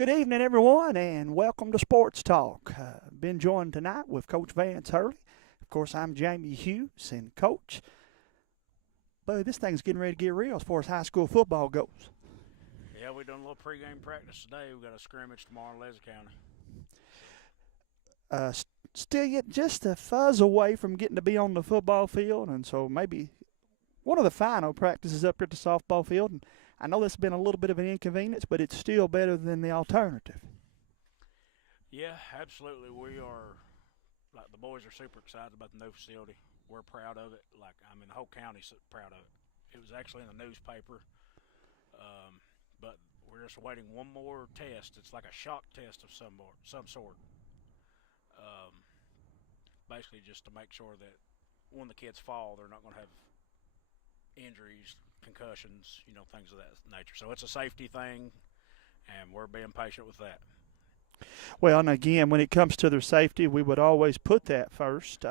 Good evening, everyone, and welcome to Sports Talk. Been joined tonight with Coach Vance Hurley. Of course, I'm Jamie Hughes, and Coach, but this thing's getting ready to get real as far as high school football goes. Yeah, we're doing a little pregame practice today. We've got a scrimmage tomorrow in Leslie County. Uh, Still yet just a fuzz away from getting to be on the football field, and so maybe one of the final practices up here at the softball field. And I know that's been a little bit of an inconvenience, but it's still better than the alternative. Yeah, absolutely. We are, like, the boys are super excited about the new facility. We're proud of it. The whole county's proud of it. It was actually in the newspaper, but we're just waiting one more test. It's like a shock test of some sort. Um, Basically, just to make sure that when the kids fall, they're not going to have injuries, concussions, things of that nature. So it's a safety thing, and we're being patient with that. Well, and again, when it comes to their safety, we would always put that first.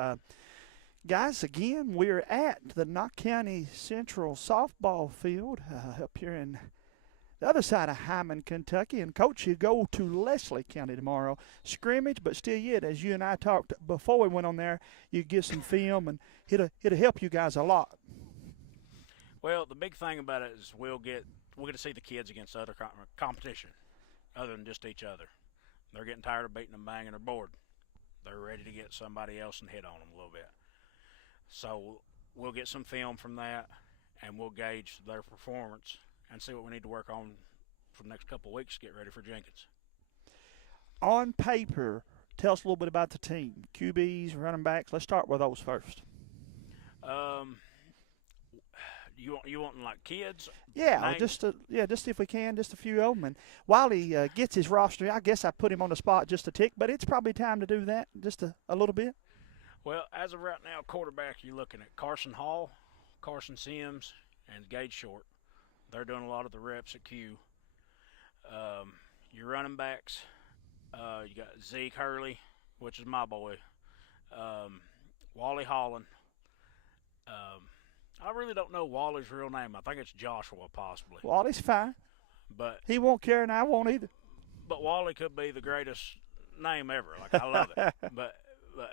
Guys, again, we're at the Knox County Central softball field up here in the other side of Hyman, Kentucky. And, Coach, you go to Leslie County tomorrow. Scrimmage, but still yet, as you and I talked before we went on there, you get some film, and it'll help you guys a lot. Well, the big thing about it is we'll get to see the kids against other competition, other than just each other. They're getting tired of beating them, banging their board. They're ready to get somebody else and hit on them a little bit. So we'll get some film from that, and we'll gauge their performance and see what we need to work on for the next couple of weeks to get ready for Jenkins. On paper, tell us a little bit about the team. QBs, running backs. Let's start with those first. You want like kids? Yeah, just if we can, just a few of them. And while he gets his roster, I guess I put him on the spot just a tick, but it's probably time to do that just a little bit. Well, as of right now, quarterback, you're looking at Carson Hall, Carson Sims, and Gage Short. They're doing a lot of the reps at Q. Your running backs, you got Zeke Hurley, which is my boy, Wally Holland. I really don't know Wally's real name. I think it's Joshua, possibly. Wally's fine. But he won't care, and I won't either. But Wally could be the greatest name ever. Like, I love it. But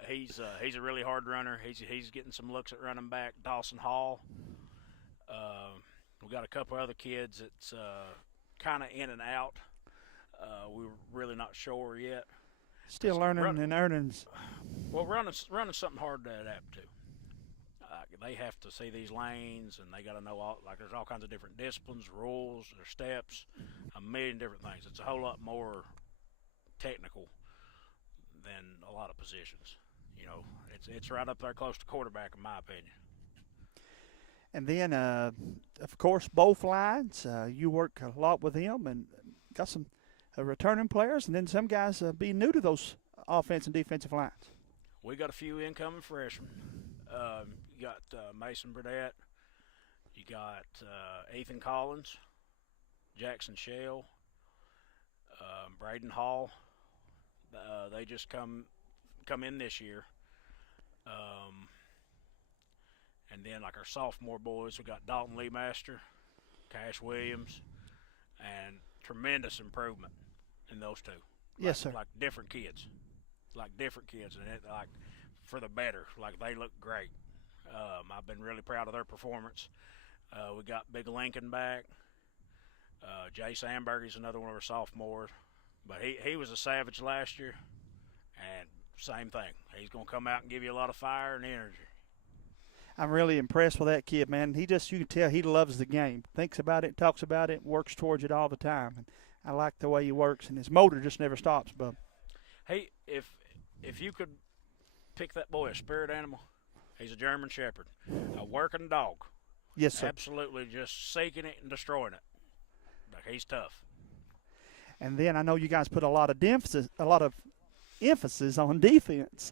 he's a really hard runner. He's getting some looks at running back. Dawson Hall. We got a couple other kids that's kind of in and out. We're really not sure yet. Still learning and earning. Well, running something hard to adapt to. They have to see these lanes, and they got to know there's all kinds of different disciplines, rules, their steps, a million different things. It's a whole lot more technical than a lot of positions. It's right up there close to quarterback, in my opinion. And then, of course, both lines. You work a lot with them, and got some returning players, and then some guys be new to those offense and defensive lines. We got a few incoming freshmen. You got Mason Burdett. You got Ethan Collins, Jackson Shell, Braden Hall. They just come in this year. And then, like, our sophomore boys, we got Dalton Lee Master, Cash Williams, and tremendous improvement in those two. Yes, sir. Like different kids, and for the better. Like, they look great. I've been really proud of their performance. We got Big Lincoln back. Jay Sandberg is another one of our sophomores, but he was a savage last year, and same thing. He's going to come out and give you a lot of fire and energy. I'm really impressed with that kid, man. You can tell he loves the game, thinks about it, talks about it, works towards it all the time. And I like the way he works, and his motor just never stops, bub. Hey, if you could pick that boy a spirit animal, he's a German Shepherd, a working dog. Yes, sir. Absolutely, just seeking it and destroying it. Like, he's tough. And then I know you guys put a lot of emphasis on defense.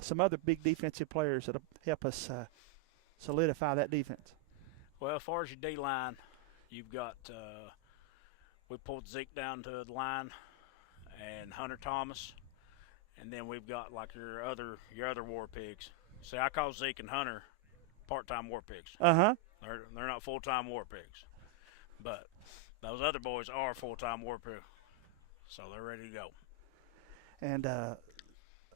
Some other big defensive players that'll help us solidify that defense. Well, as far as your D-line, you've got we pulled Zeke down to the line and Hunter Thomas, and then we've got like your other war pigs. See, I call Zeke and Hunter part-time war pigs. They're not full-time war pigs, but those other boys are full-time war pigs. so they're ready to go. And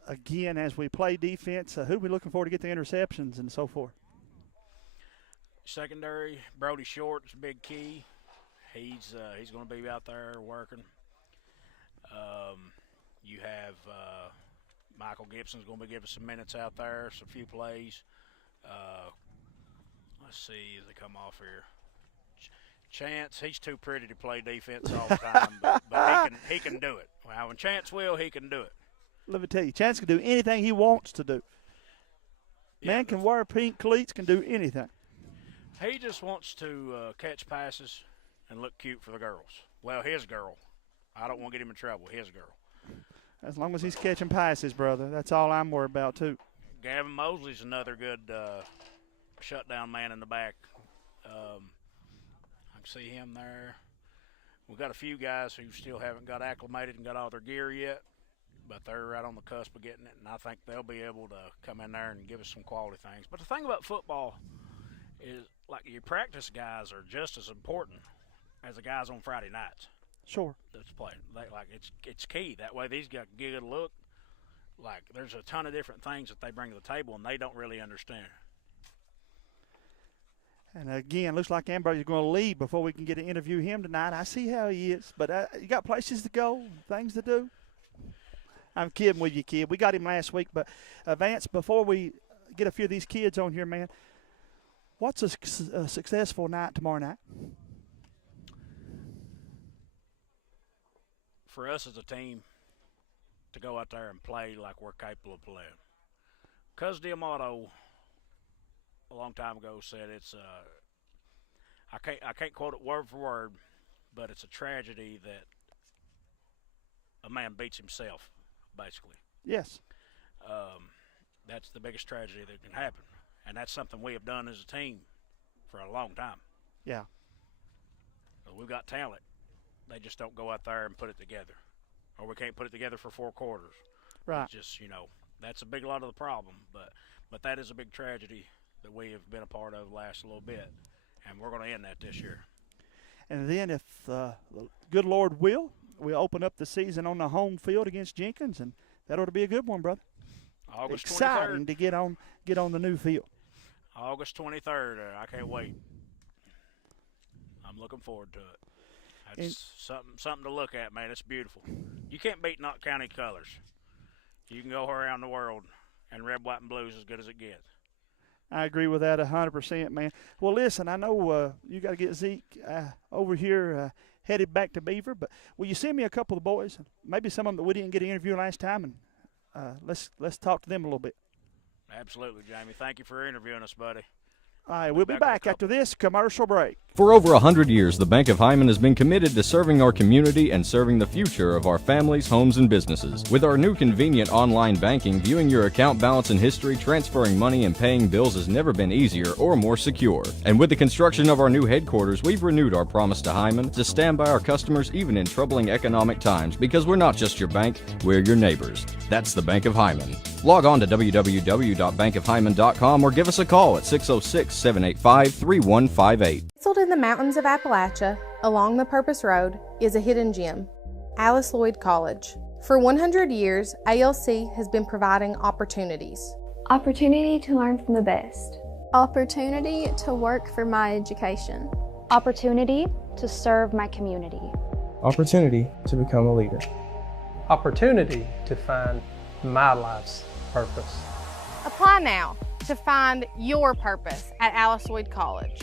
again, as we play defense, who are we looking for to get the interceptions and so forth? Secondary, Brody Short's big key. He's going to be out there working. You have Michael Gibson's going to be giving some minutes out there, some few plays. Let's see as they come off here. Chance, he's too pretty to play defense all the time, but he can do it. Well, when Chance will, he can do it. Let me tell you, Chance can do anything he wants to do. Man can wear pink cleats, can do anything. He just wants to catch passes and look cute for the girls. Well, his girl. I don't want to get him in trouble. His girl. As long as he's catching passes, brother, that's all I'm worried about too. Gavin Mosley's another good shutdown man in the back. I can see him there. We've got a few guys who still haven't got acclimated and got all their gear yet, but they're right on the cusp of getting it, and I think they'll be able to come in there and give us some quality things. But the thing about football is, like, your practice guys are just as important as the guys on Friday nights. Sure. That's playing. Like it's key. That way these guys get a look. Like, there's a ton of different things that they bring to the table, and they don't really understand. And again, looks like Ambrose is going to leave before we can get to interview him tonight. I see how he is, but you got places to go, things to do. I'm kidding with you, kid. We got him last week, but Vance, before we get a few of these kids on here, man, what's a successful night tomorrow night? For us as a team, to go out there and play like we're capable of playing. Cuz D'Amato, a long time ago, said it's I can't quote it word for word, but it's a tragedy that a man beats himself, basically. Yes. That's the biggest tragedy that can happen, and that's something we have done as a team for a long time. Yeah. We've got talent. They just don't go out there and put it together, or we can't put it together for 4 quarters. Right. It's just, that's a big lot of the problem, but that is a big tragedy that we have been a part of last little bit, and we're going to end that this year. And then if the good Lord will, we'll open up the season on the home field against Jenkins, and that ought to be a good one, brother. August 23rd. Exciting to get on the new field. August 23rd. I can't wait. I'm looking forward to it. It's something to look at, man. It's beautiful. You can't beat Knott County colors. You can go around the world, and red, white, and blue is as good as it gets. I agree with that 100%, man. Well, listen, I know you got to get Zeke over here headed back to Beaver, but will you send me a couple of the boys, maybe some of them that we didn't get an interview last time, and let's talk to them a little bit. Absolutely, Jamie. Thank you for interviewing us, buddy. All right, we'll be back after this commercial break. For over 100 years, the Bank of Hyman has been committed to serving our community and serving the future of our families, homes, and businesses. With our new convenient online banking, viewing your account balance and history, transferring money, and paying bills has never been easier or more secure. And with the construction of our new headquarters, we've renewed our promise to Hyman to stand by our customers even in troubling economic times, because we're not just your bank, we're your neighbors. That's the Bank of Hyman. Log on to www.bankofhyman.com or give us a call at 606-785-3158. Nestled in the mountains of Appalachia, along the Purpose Road, is a hidden gem, Alice Lloyd College. For 100 years, ALC has been providing opportunities. Opportunity to learn from the best. Opportunity to work for my education. Opportunity to serve my community. Opportunity to become a leader. Opportunity to find my life's purpose. Apply now to find your purpose at Alice Lloyd College.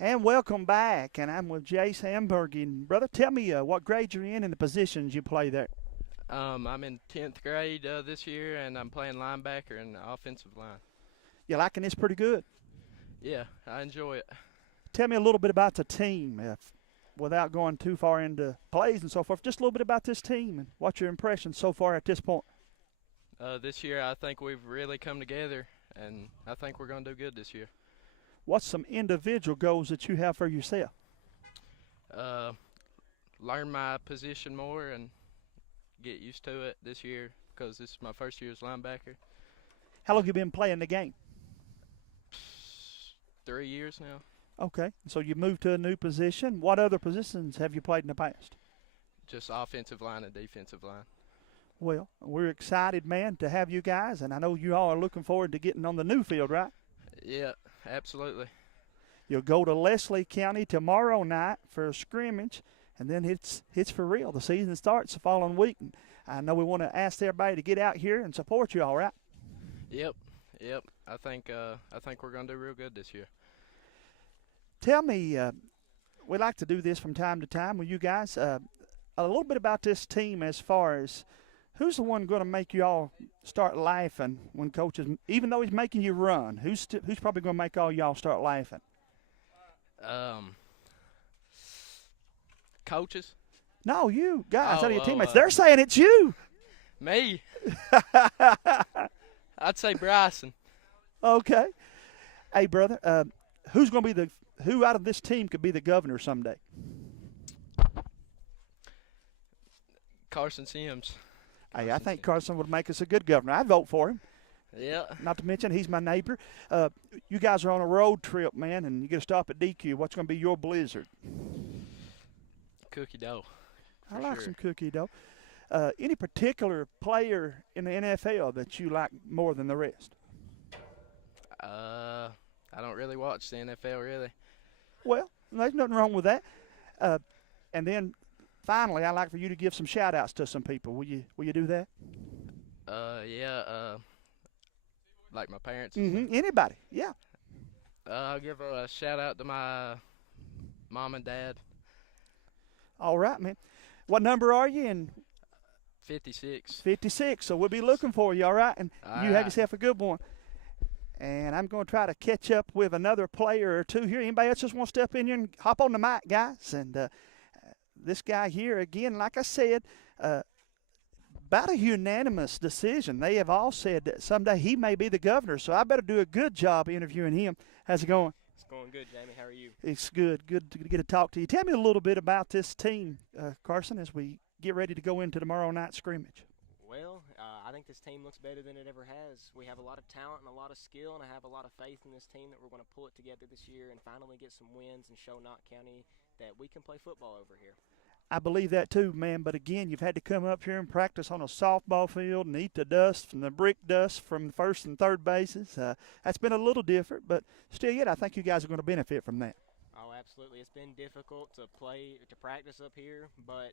And welcome back, and I'm with Jace Hamburg. Brother, tell me what grade you're in and the positions you play there. I'm in 10th grade this year, and I'm playing linebacker and offensive line. You liking this pretty good? Yeah, I enjoy it. Tell me a little bit about the team, without going too far into plays and so forth. Just a little bit about this team and what's your impressions so far at this point? This year, I think we've really come together, and I think we're going to do good this year. What's some individual goals that you have for yourself? Learn my position more and get used to it this year, because this is my first year as linebacker. How long have you been playing the game? 3 years now. Okay, so you moved to a new position. What other positions have you played in the past? just offensive line and defensive line. Well, we're excited, man, to have you guys, and I know you all are looking forward to getting on the new field, right? Yeah, absolutely. You'll go to Leslie County tomorrow night for a scrimmage, and then it's for real. The season starts the following week. And I know we want to ask everybody to get out here and support you all, right? Yep. I think we're gonna do real good this year. Tell me, we like to do this from time to time with you guys. A little bit about this team as far as who's the one going to make you all start laughing when coach is, even though he's making you run, who's probably going to make all y'all start laughing? Coaches? No, you guys, out of your teammates. Oh, They're saying it's you. Me? I'd say Bryson. Okay. Hey, brother, who's going to be who out of this team could be the governor someday? Carson Sims. Hey, I think Carson would make us a good governor. I'd vote for him. Yeah. Not to mention he's my neighbor. You guys are on a road trip, man, and you get to stop at DQ. What's going to be your blizzard? Cookie dough. I like some cookie dough. Any particular player in the NFL that you like more than the rest? I don't really watch the NFL, really. Well, there's nothing wrong with that. And then finally, I'd like for you to give some shout-outs to some people. Will you do that? Yeah. Like my parents. Mm-hmm. Anybody, yeah. I'll give a shout-out to my mom and dad. All right, man. What number are you in? 56. 56. So we'll be looking for you, all right? And all you right. have yourself a good one. And I'm going to try to catch up with another player or two here. Anybody else just want to step in here and hop on the mic, guys? And this guy here, again, like I said, about a unanimous decision. They have all said that someday he may be the governor, so I better do a good job interviewing him. How's it going? It's going good, Jamie. How are you? It's good. Good to get to talk to you. Tell me a little bit about this team, Carson, as we get ready to go into tomorrow night's scrimmage. Well, I think this team looks better than it ever has. We have a lot of talent and a lot of skill, and I have a lot of faith in this team that we're going to pull it together this year and finally get some wins and show Knott County that we can play football over here. I believe that too, man. But again, you've had to come up here and practice on a softball field and eat the dust from the brick dust from the first and third bases. That's been a little different, but still yet I think you guys are going to benefit from that. Oh, absolutely. It's been difficult to practice up here, but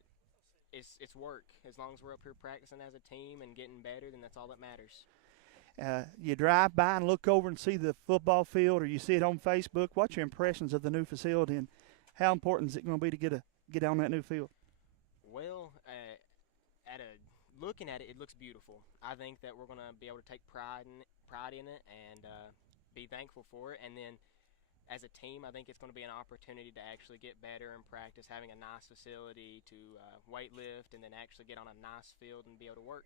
it's work. As long as we're up here practicing as a team and getting better, then that's all that matters. You drive by and look over and see the football field, or you see it on Facebook. What's your impressions of the new facility, and how important is it going to be to get on that new field? Well, looking at it, it looks beautiful. I think that we're going to be able to take pride in it and be thankful for it. And then as a team, I think it's going to be an opportunity to actually get better and practice, having a nice facility to weight lift and then actually get on a nice field and be able to work.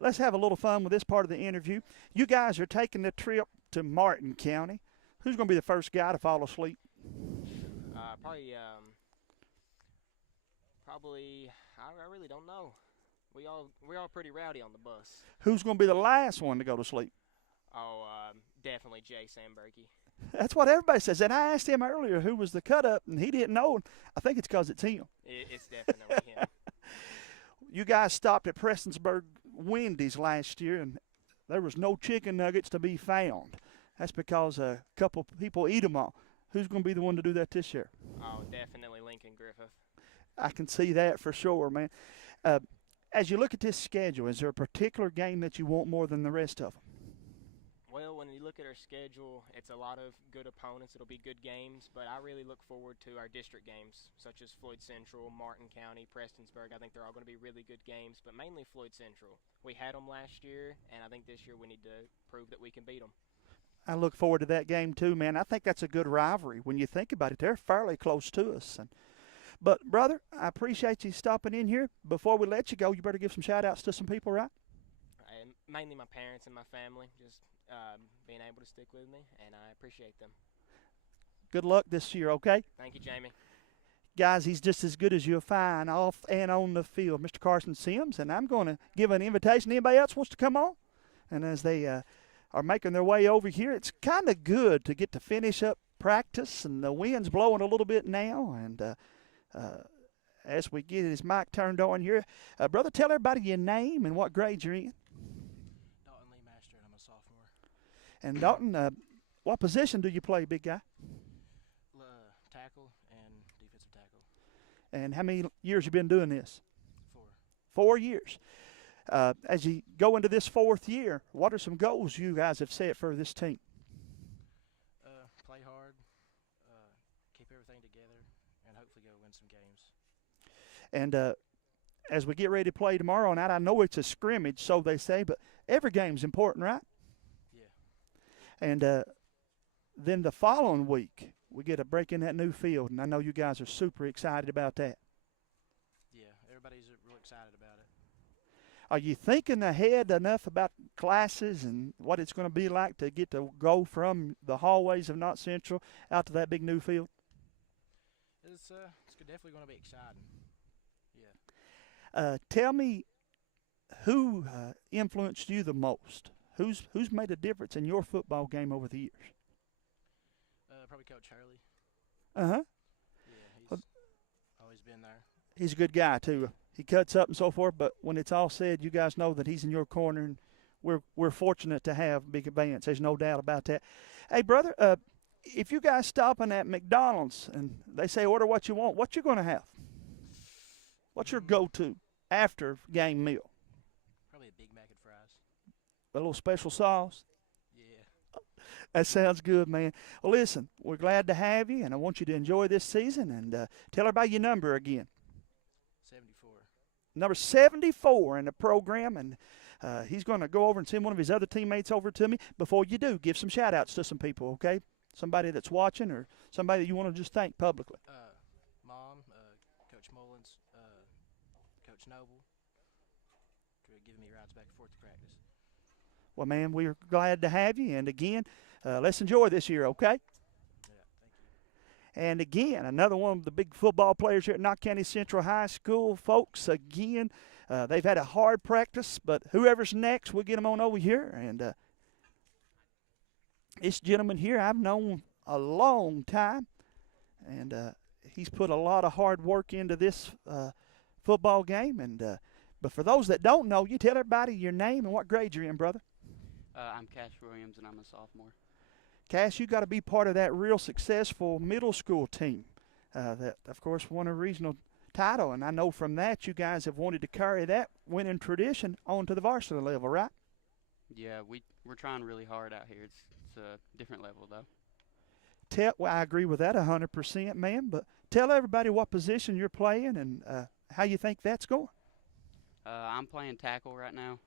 Let's have a little fun with this part of the interview. You guys are taking the trip to Martin County. Who's going to be the first guy to fall asleep? Probably, I really don't know. We're all pretty rowdy on the bus. Who's going to be the last one to go to sleep? Oh, definitely Jay Sandbergy. That's what everybody says. And I asked him earlier who was the cut-up, and he didn't know. I think it's because it's him. It's definitely him. You guys stopped at Prestonsburg Wendy's last year, and there was no chicken nuggets to be found. That's because a couple people eat them all. Who's going to be the one to do that this year? Oh, definitely Lincoln Griffith. I can see that for sure, man. As you look at this schedule, is there a particular game that you want more than the rest of them? Well, when you look at our schedule, it's a lot of good opponents. It'll be good games, but I really look forward to our district games, such as Floyd Central, Martin County, Prestonsburg. I think they're all going to be really good games, but mainly Floyd Central. We had them last year, and I think this year we need to prove that we can beat them. I look forward to that game too, man. I think that's a good rivalry. When you think about it, they're fairly close to us. But, brother, I appreciate you stopping in here. Before we let you go, you better give some shout-outs to some people, right? Mainly my parents and my family, just being able to stick with me, and I appreciate them. Good luck this year, okay? Thank you, Jamie. Guys, he's just as good as you'll find off and on the field, Mr. Carson Sims, and I'm going to give an invitation. Anybody else wants to come on? And as they are making their way over here, it's kind of good to get to finish up practice, and the wind's blowing a little bit now, and as we get his mic turned on here. Brother, tell everybody your name and what grade you're in. Dalton Lee Master, and I'm a sophomore. And Dalton, what position do you play, big guy? Tackle and defensive tackle. And how many years you been doing this? 4. 4 years. As you go into this 4th year, what are some goals you guys have set for this team? Play hard, keep everything together, and hopefully go win some games. And as we get ready to play tomorrow night, I know it's a scrimmage, so they say, but every game's important, right? Yeah. And then the following week, we get a break in that new field, and I know you guys are super excited about that. Yeah, everybody's real excited about it. Are you thinking ahead enough about classes and what it's going to be like to get to go from the hallways of Knott Central out to that big new field? It's definitely going to be exciting. Yeah. Tell me who influenced you the most? Who's made a difference in your football game over the years? Probably Coach Hurley. Uh-huh. Yeah, he's always been there. He's a good guy, too. He cuts up and so forth, but when it's all said, you guys know that he's in your corner, and we're fortunate to have Big Advance. There's no doubt about that. Hey, brother, if you guys stopping at McDonald's and they say order what you want, what you going to have? What's your go-to after game meal? Probably a Big Mac and fries. A little special sauce? Yeah. That sounds good, man. Well, listen, we're glad to have you, and I want you to enjoy this season. And tell everybody your number again. 74. Number 74 in the program, and he's going to go over and send one of his other teammates over to me. Before you do, give some shout-outs to some people, okay? Somebody that's watching or somebody that you want to just thank publicly. Mom, Coach Mullins, Coach Noble, for giving me rides back and forth to practice. Well, man, we're glad to have you. And, again, let's enjoy this year, okay? Yeah, thank you. And, again, another one of the big football players here at Knott County Central High School. Folks, again, they've had a hard practice, but whoever's next, we'll get them on over here. And this gentleman here I've known a long time, and he's put a lot of hard work into this football game. And but for those that don't know, you tell everybody your name and what grade you're in, brother. I'm Cash Williams, and I'm a sophomore. Cash, you got to be part of that real successful middle school team that, of course, won a regional title. And I know from that you guys have wanted to carry that winning tradition on to the varsity level, right? Yeah, we're trying really hard out here. It's a different level, though. Well, I agree with that 100%, man. But tell everybody what position you're playing and how you think that's going. I'm playing tackle right now,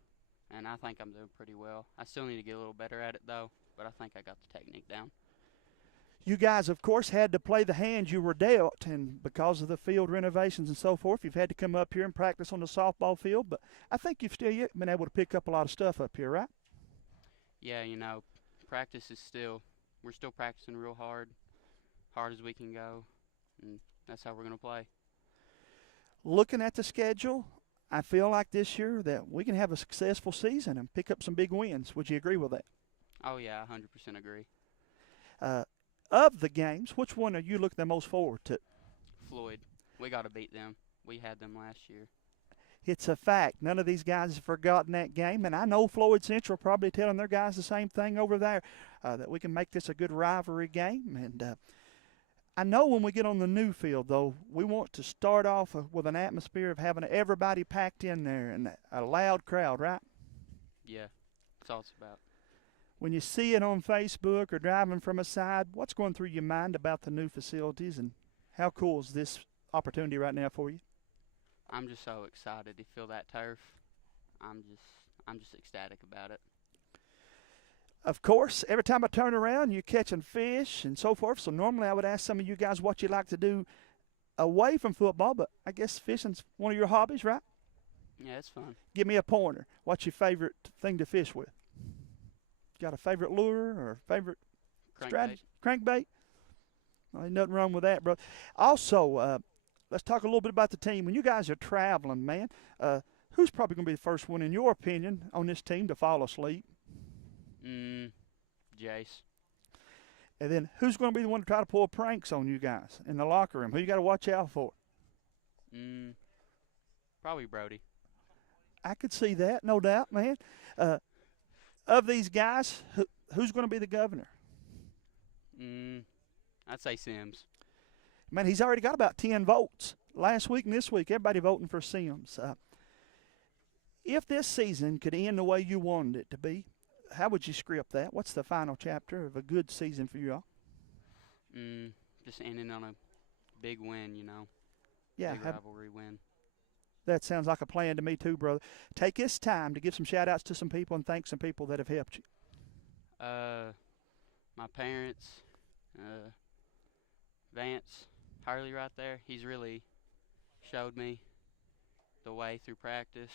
and I think I'm doing pretty well. I still need to get a little better at it, though, but I think I got the technique down. You guys, of course, had to play the hand you were dealt, and because of the field renovations and so forth, you've had to come up here and practice on the softball field. But I think you've still yet been able to pick up a lot of stuff up here, right? Yeah, practice is we're still practicing real hard as we can go, and that's how we're going to play. Looking at the schedule, I feel like this year that we can have a successful season and pick up some big wins. Would you agree with that? Oh, yeah, 100% agree. Of the games, which one are you looking the most forward to? Floyd. We got to beat them. We had them last year. It's a fact. None of these guys have forgotten that game, and I know Floyd Central probably telling their guys the same thing over there, that we can make this a good rivalry game. And I know when we get on the new field, though, we want to start off with an atmosphere of having everybody packed in there and a loud crowd, right? Yeah, that's all it's about. When you see it on Facebook or driving from a side, what's going through your mind about the new facilities, and how cool is this opportunity right now for you? I'm just so excited to feel that turf. I'm just ecstatic about it. Of course, every time I turn around, you're catching fish and so forth. So normally I would ask some of you guys what you like to do away from football, but I guess fishing's one of your hobbies, right? Yeah, it's fun. Give me a pointer. What's your favorite thing to fish with? Got a favorite lure or favorite strategy? Crankbait. Well, ain't nothing wrong with that, bro. Also, let's talk a little bit about the team. When you guys are traveling, man, who's probably going to be the first one, in your opinion, on this team to fall asleep? Jace. And then who's going to be the one to try to pull pranks on you guys in the locker room? Who you got to watch out for? Probably Brody. I could see that, no doubt, man. Of these guys, who's going to be the governor? I'd say Sims. Man, he's already got about 10 votes. Last week and this week, everybody voting for Sims. If this season could end the way you wanted it to be, how would you script that? What's the final chapter of a good season for you all? Just ending on a big win, you know. Yeah, big rivalry win. That sounds like a plan to me too, brother. Take this time to give some shout-outs to some people and thank some people that have helped you. My parents, Vance Harley right there. He's really showed me the way through practice,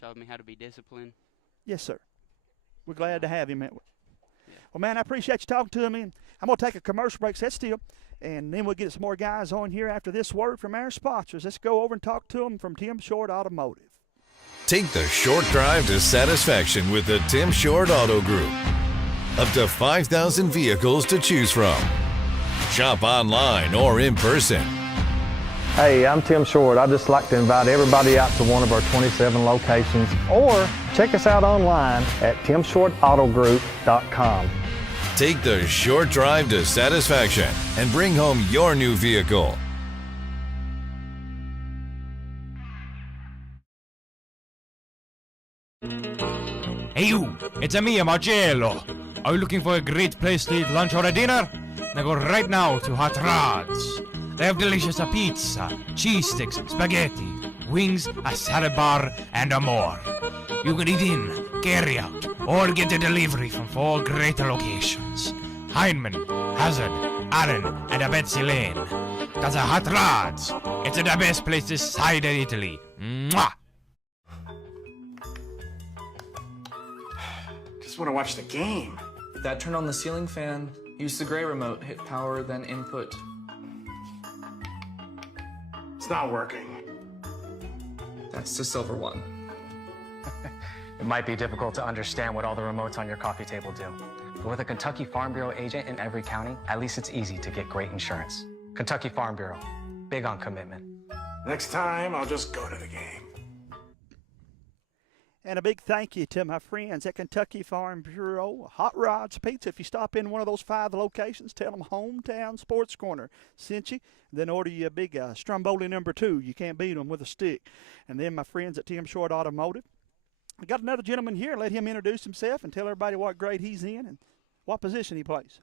showed me how to be disciplined. Yes, sir. We're glad to have him. Yeah. Well, man, I appreciate you talking to me. I'm going to take a commercial break, sit still, and then we'll get some more guys on here after this word from our sponsors. Let's go over and talk to them from Tim Short Automotive. Take the short drive to satisfaction with the Tim Short Auto Group. Up to 5,000 vehicles to choose from. Shop online or in person. Hey, I'm Tim Short. I'd just like to invite everybody out to one of our 27 locations, or check us out online at timshortautogroup.com. Take the short drive to satisfaction and bring home your new vehicle. Hey you, it's me, Marcello. Are you looking for a great place to eat lunch or a dinner? Now go right now to Hot Rods. They have delicious pizza, cheese sticks, spaghetti, wings, a salad bar, and more. You can eat in, carry out, or get a delivery from 4 great locations. Heinemann, Hazard, Allen, and Betsy Lane. That's a Hot Rods. It's the best place this side of Italy. Mwah! Just want to watch the game. That turn on the ceiling fan. Use the gray remote. Hit power, then input. It's not working. That's the silver one. It might be difficult to understand what all the remotes on your coffee table do. But with a Kentucky Farm Bureau agent in every county, at least it's easy to get great insurance. Kentucky Farm Bureau, big on commitment. Next time, I'll just go to the game. And a big thank you to my friends at Kentucky Farm Bureau, Hot Rods Pizza. If you stop in one of those 5 locations, tell them Hometown Sports Corner sent you. Then order you a big Stromboli number 2. You can't beat them with a stick. And then my friends at Tim Short Automotive. I got another gentleman here. Let him introduce himself and tell everybody what grade he's in and what position he plays.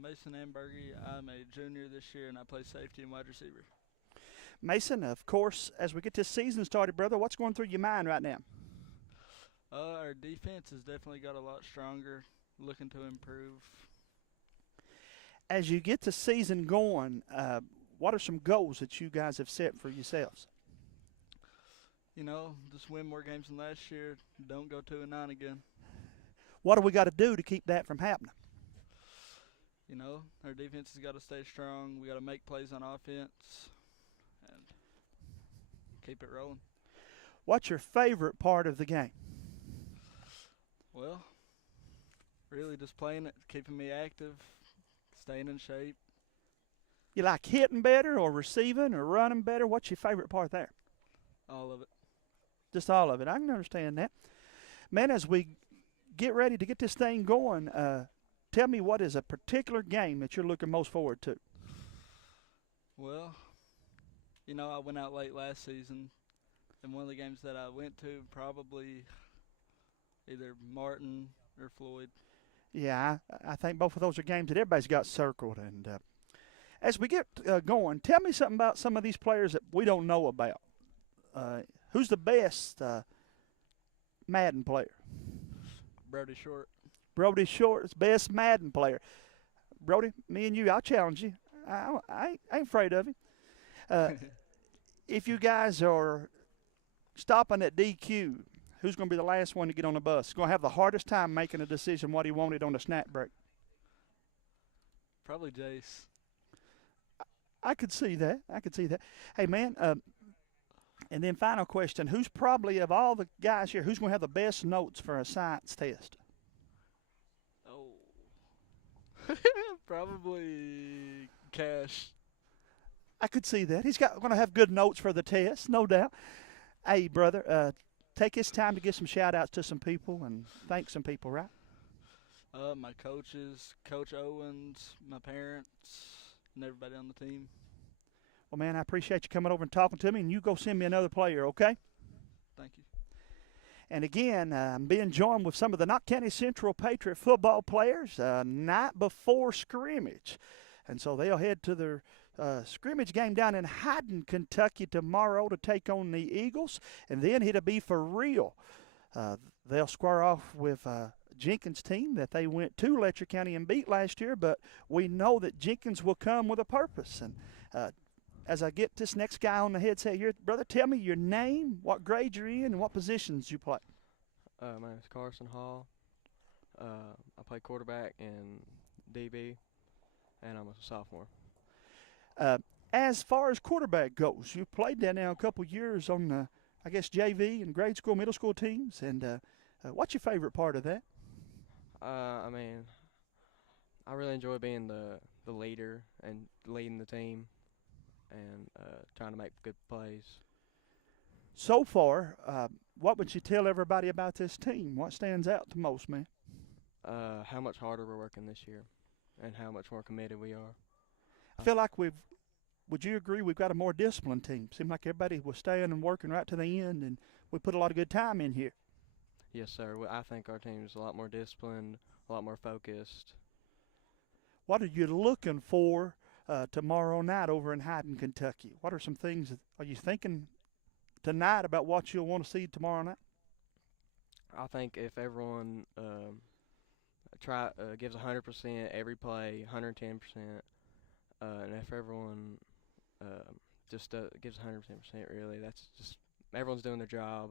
Mason Ambergy. I'm a junior this year, and I play safety and wide receiver. Mason, of course, as we get this season started, brother, what's going through your mind right now? Our defense has definitely got a lot stronger, looking to improve. As you get the season going, what are some goals that you guys have set for yourselves? You know, just win more games than last year. Don't go 2-9 again. What do we got to do to keep that from happening? You know, our defense has got to stay strong. We got to make plays on offense and keep it rolling. What's your favorite part of the game? Well, really just playing it, keeping me active, staying in shape. You like hitting better or receiving or running better? What's your favorite part there? All of it. Just all of it. I can understand that. Man, as we get ready to get this thing going, tell me what is a particular game that you're looking most forward to? Well, you know, I went out late last season, and one of the games that I went to probably either Martin or Floyd. Yeah, I think both of those are games that everybody's got circled. And as we get going, tell me something about some of these players that we don't know about. Who's the best Madden player? Brody Short. Brody Short is best Madden player. Brody, me and you, I'll challenge you. I ain't afraid of you. If you guys are stopping at DQ, who's going to be the last one to get on the bus? Going to have the hardest time making a decision what he wanted on the snack break. Probably Jace. I could see that. Hey, man, and then final question, who's probably, of all the guys here, who's going to have the best notes for a science test? Oh. Probably Cash. I could see that. He's going to have good notes for the test, no doubt. Hey, brother, take this time to give some shout-outs to some people and thank some people, right? My coaches, Coach Owens, my parents, and everybody on the team. Well, man, I appreciate you coming over and talking to me, and you go send me another player, okay? Thank you. And again, I'm being joined with some of the Knott County Central Patriot football players night before scrimmage. And so they'll head to their scrimmage game down in Hyden, Kentucky tomorrow to take on the Eagles. And then it'll be for real. They'll square off with Jenkins' team that they went to Letcher County and beat last year. But we know that Jenkins will come with a purpose. And as I get this next guy on the headset here, brother, tell me your name, what grade you're in, and what positions you play. My name is Carson Hall. I play quarterback in DB, and I'm a sophomore. As far as quarterback goes, you played there now a couple years on the, I guess, JV and grade school, middle school teams. And what's your favorite part of that? I mean, I really enjoy being the leader and leading the team and trying to make good plays. So far, what would you tell everybody about this team? What stands out the most, man? How much harder we're working this year and how much more committed we are. I feel like would you agree we've got a more disciplined team? Seemed like everybody was staying and working right to the end, and we put a lot of good time in here. Yes, sir. I think our team is a lot more disciplined, a lot more focused. What are you looking for tomorrow night over in Hyden, Kentucky? What are some things are you thinking tonight about what you'll want to see tomorrow night? I think if everyone gives 100% every play, 110%, and if everyone just gives 110%, really, that's just everyone's doing their job.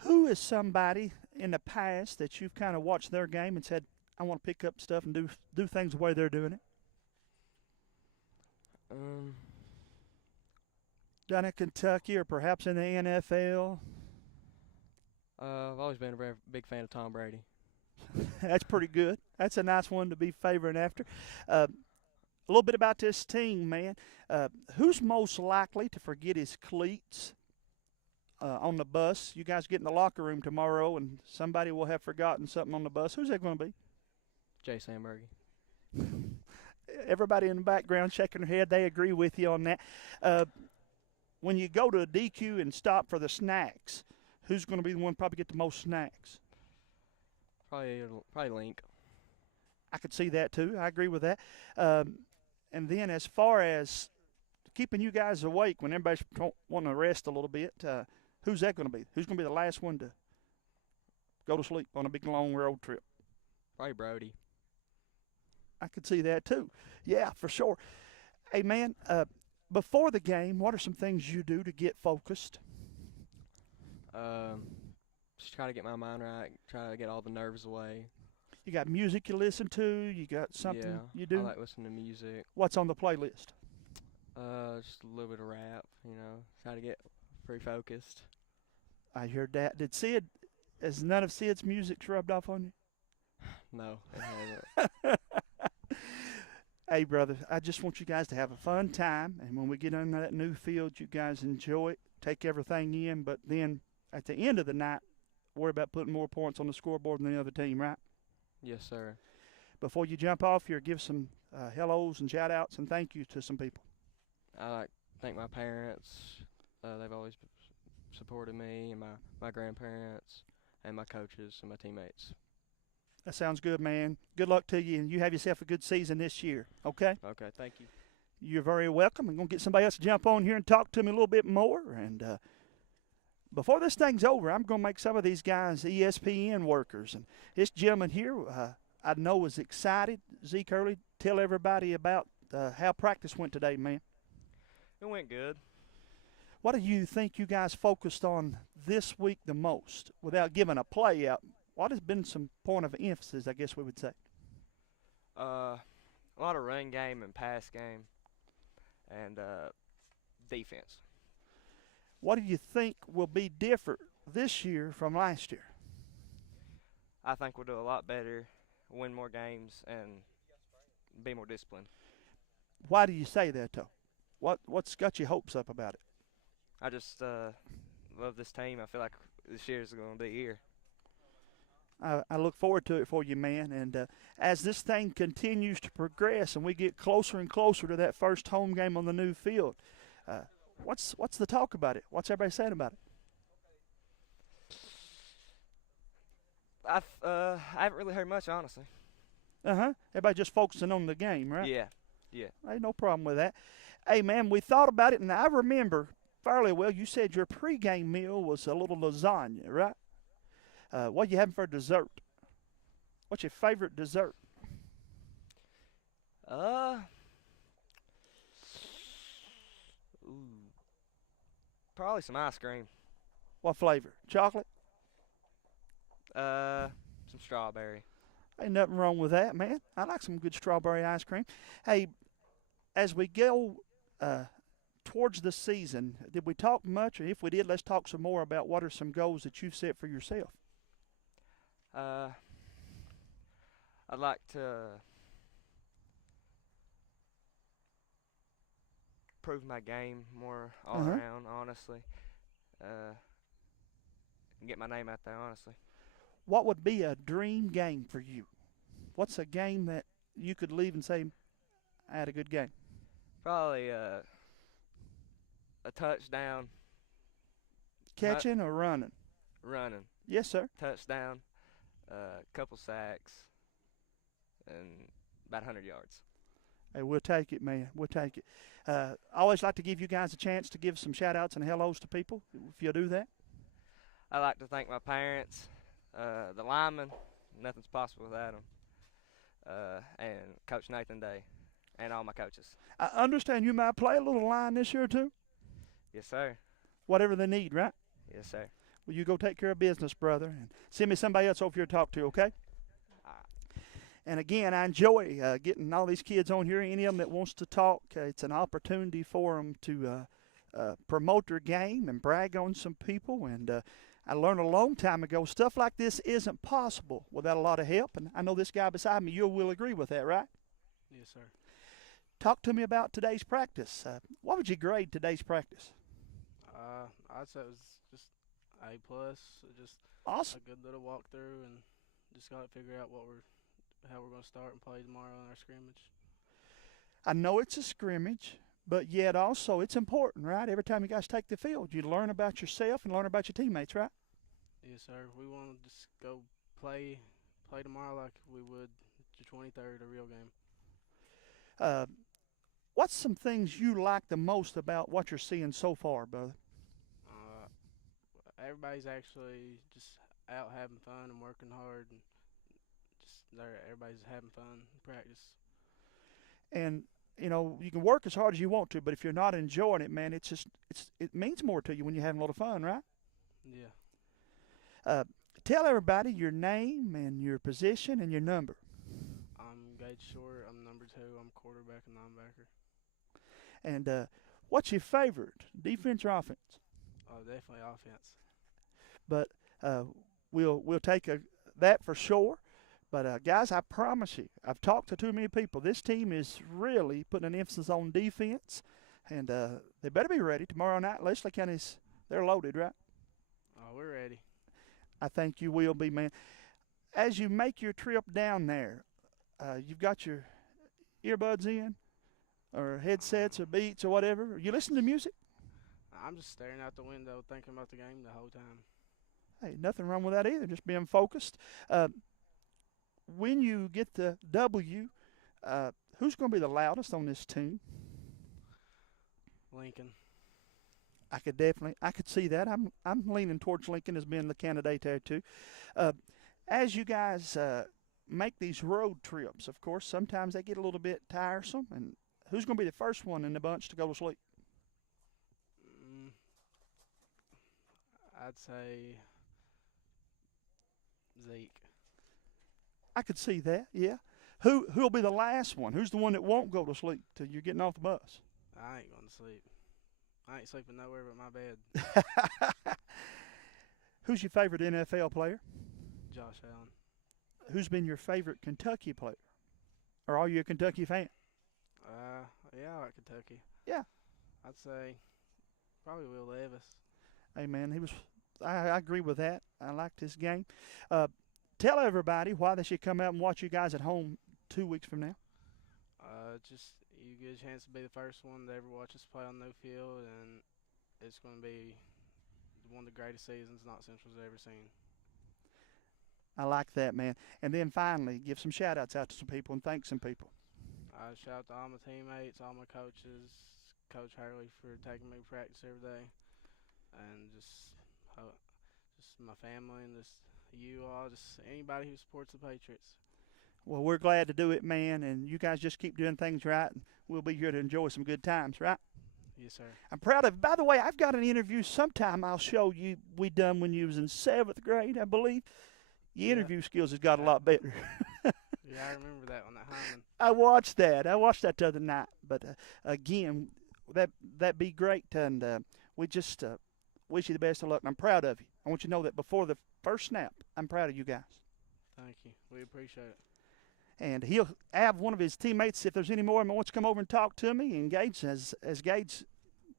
Who is somebody in the past that you've kind of watched their game and said, I want to pick up stuff and do things the way they're doing it? Down in Kentucky or perhaps in the NFL? I've always been a big fan of Tom Brady. That's pretty good. That's a nice one to be favoring after. A little bit about this team, man. Who's most likely to forget his cleats on the bus? You guys get in the locker room tomorrow and somebody will have forgotten something on the bus. Who's that going to be? Jay Sandberg. Everybody in the background shaking their head. They agree with you on that. When you go to a DQ and stop for the snacks, who's going to be the one to probably get the most snacks? Probably Link. I could see that too. I agree with that. And then as far as keeping you guys awake when everybody's wanting to rest a little bit, who's that going to be? Who's going to be the last one to go to sleep on a big long road trip? Probably Brody. I could see that too. Yeah, for sure. Hey, man, before the game, what are some things you do to get focused? Just try to get my mind right, try to get all the nerves away. You got music you listen to? You got something you do? I like listening to music. What's on the playlist? Just a little bit of rap, try to get pretty focused. I heard that. Has none of Sid's music rubbed off on you? No, it hasn't. Hey, brother, I just want you guys to have a fun time, and when we get on that new field, you guys enjoy it, take everything in, but then at the end of the night, worry about putting more points on the scoreboard than the other team, right? Yes, sir. Before you jump off here, give some hellos and shout-outs and thank you to some people. I like to thank my parents. They've always supported me, and my grandparents, and my coaches, and my teammates. That sounds good, man. Good luck to you, and you have yourself a good season this year, okay? Okay, thank you. You're very welcome. I'm going to get somebody else to jump on here and talk to me a little bit more. And before this thing's over, I'm going to make some of these guys ESPN workers. And this gentleman here I know is excited. Zeke Early, tell everybody about how practice went today, man. It went good. What do you think you guys focused on this week the most without giving a play out? What has been some point of emphasis, I guess we would say? A lot of run game and pass game and defense. What do you think will be different this year from last year? I think we'll do a lot better, win more games, and be more disciplined. Why do you say that, though? What's got your hopes up about it? I just love this team. I feel like this year's going to be here. I look forward to it for you, man. And as this thing continues to progress and we get closer and closer to that first home game on the new field, what's the talk about it? What's everybody saying about it? I haven't really heard much, honestly. Everybody just focusing on the game, right? Yeah. Hey, no problem with that. Hey, man, we thought about it, and I remember fairly well. You said your pregame meal was a little lasagna, right? What are you having for dessert? What's your favorite dessert? Probably some ice cream. What flavor? Chocolate? Some strawberry. Ain't nothing wrong with that, man. I like some good strawberry ice cream. Hey, as we go towards the season, did we talk much? Or if we did, let's talk some more about what are some goals that you've set for yourself. I'd like to improve my game more all around, honestly. And get my name out there, honestly. What would be a dream game for you? What's a game that you could leave and say, I had a good game? Probably a touchdown. Catching or running? Running. Yes, sir. Touchdown, couple sacks, and about 100 yards. Hey, we'll take it, man. We'll take it. I always like to give you guys a chance to give some shout-outs and hellos to people, if you'll do that. I'd like to thank my parents, the linemen, nothing's possible without them, and Coach Nathan Day, and all my coaches. I understand you might play a little line this year, too? Yes, sir. Whatever they need, right? Yes, sir. Well, you go take care of business, brother, and send me somebody else over here to talk to, okay? And again, I enjoy getting all these kids on here. Any of them that wants to talk, it's an opportunity for them to promote their game and brag on some people. And I learned a long time ago, stuff like this isn't possible without a lot of help. And I know this guy beside me, you will agree with that, right? Yes, sir. Talk to me about today's practice. What would you grade today's practice? I'd say it was just A+. Just awesome. A good little walkthrough, and just got to figure out how we're going to start and play tomorrow in our scrimmage. I know it's a scrimmage, but yet also it's important, right? Every time you guys take the field, you learn about yourself and learn about your teammates, right? Yes, sir. We want to just go play tomorrow like we would the 23rd, a real game. What's some things you like the most about what you're seeing so far, brother? Everybody's actually just out having fun and working hard, and just everybody's having fun in practice. And you know, you can work as hard as you want to, but if you're not enjoying it, man, it means more to you when you're having a lot of fun, right? Yeah. Tell everybody your name and your position and your number. I'm Gage Short. I'm number 2. I'm quarterback and linebacker. And what's your favorite, defense or offense? Oh, definitely offense. But we'll take that for sure. But, guys, I promise you, I've talked to too many people. This team is really putting an emphasis on defense, and they better be ready. Tomorrow night, Leslie County's, they're loaded, right? Oh, we're ready. I think you will be, man. As you make your trip down there, you've got your earbuds in or headsets or Beats or whatever. Are you listening to music? I'm just staring out the window thinking about the game the whole time. Hey, nothing wrong with that either, just being focused. When you get the W, who's going to be the loudest on this team? Lincoln. I could see that. I'm leaning towards Lincoln as being the candidate there too. As you guys make these road trips, of course, sometimes they get a little bit tiresome. And who's going to be the first one in the bunch to go to sleep? I'd say Zeke. I could see that, yeah. Who'll be the last one? Who's the one that won't go to sleep till you're getting off the bus? I ain't going to sleep. I ain't sleeping nowhere but my bed. Who's your favorite NFL player? Josh Allen. Who's been your favorite Kentucky player? Or are you a Kentucky fan? Yeah, I like Kentucky. Yeah. I'd say probably Will Levis. Hey, man, I agree with that. I liked his game. Tell everybody why they should come out and watch you guys at home 2 weeks from now. Just you get a chance to be the first one to ever watch us play on no field, and it's going to be one of the greatest seasons Knox Central's ever seen. I like that, man. And then finally, give some shout-outs out to some people and thank some people. I shout out to all my teammates, all my coaches, Coach Hurley for taking me to practice every day, and just my family and just you all, just anybody who supports the Patriots. Well, we're glad to do it, man, and you guys just keep doing things right, and we'll be here to enjoy some good times, right? Yes, sir. I'm proud of. By the way, I've got an interview sometime I'll show you we done when you was in 7th grade, I believe. Your interview skills has got a lot better. Yeah, I remember that one at Hyman. I watched that. The other night. But again, that'd be great, and we just wish you the best of luck. And I'm proud of you. I want you to know that before the first snap, I'm proud of you guys. Thank you. We appreciate it. And he'll have one of his teammates, if there's any more, wants to come over and talk to me. And Gage, as Gage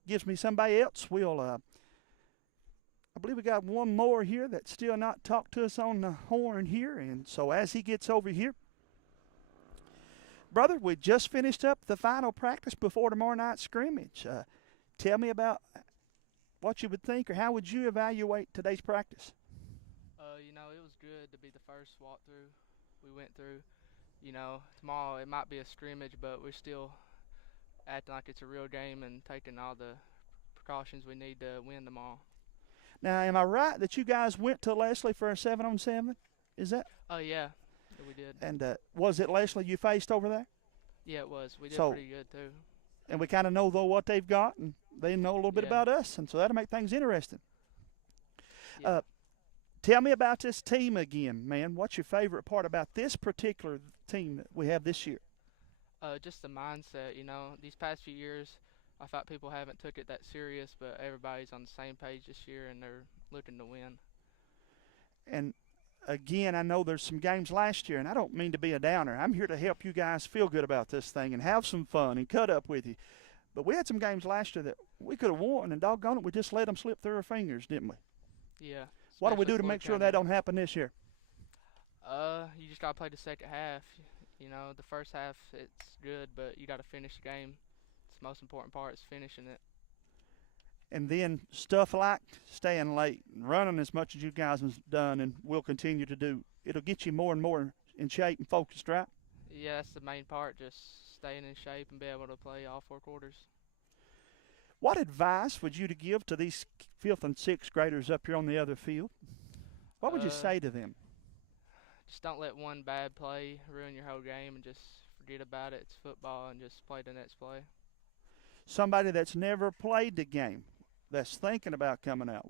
gives me somebody else, we'll. I believe we got one more here that's still not talked to us on the horn here. And so as he gets over here, brother, we just finished up the final practice before tomorrow night's scrimmage. Tell me about what you would think, or how would you evaluate today's practice? It was good to be the first walkthrough we went through. Tomorrow it might be a scrimmage, but we're still acting like it's a real game and taking all the precautions we need to win tomorrow. Now, am I right that you guys went to Leslie for a 7-on-7? Is that? Oh, yeah, we did. And was it Leslie you faced over there? Yeah, it was. We did pretty good, too. And we kind of know, though, what they've got, and they know a little bit about us, and so that'll make things interesting. Yeah. Tell me about this team again, man. What's your favorite part about this particular team that we have this year? Just the mindset, These past few years, I thought people haven't took it that serious, but everybody's on the same page this year, and they're looking to win. And, again, I know there's some games last year, and I don't mean to be a downer. I'm here to help you guys feel good about this thing and have some fun and cut up with you. But we had some games last year that we could have won, and doggone it, we just let them slip through our fingers, didn't we? Yeah. What do we do to make sure that don't happen this year? You just got to play the second half. The first half, it's good, but you got to finish the game. It's the most important part is finishing it. And then stuff like staying late and running as much as you guys have done and will continue to do, it'll get you more and more in shape and focused, right? Yeah, that's the main part, just staying in shape and be able to play all 4 quarters. What advice would you give to these 5th and 6th graders up here on the other field? What would you say to them? Just don't let one bad play ruin your whole game, and just forget about it. It's football, and just play the next play. Somebody that's never played the game, that's thinking about coming out.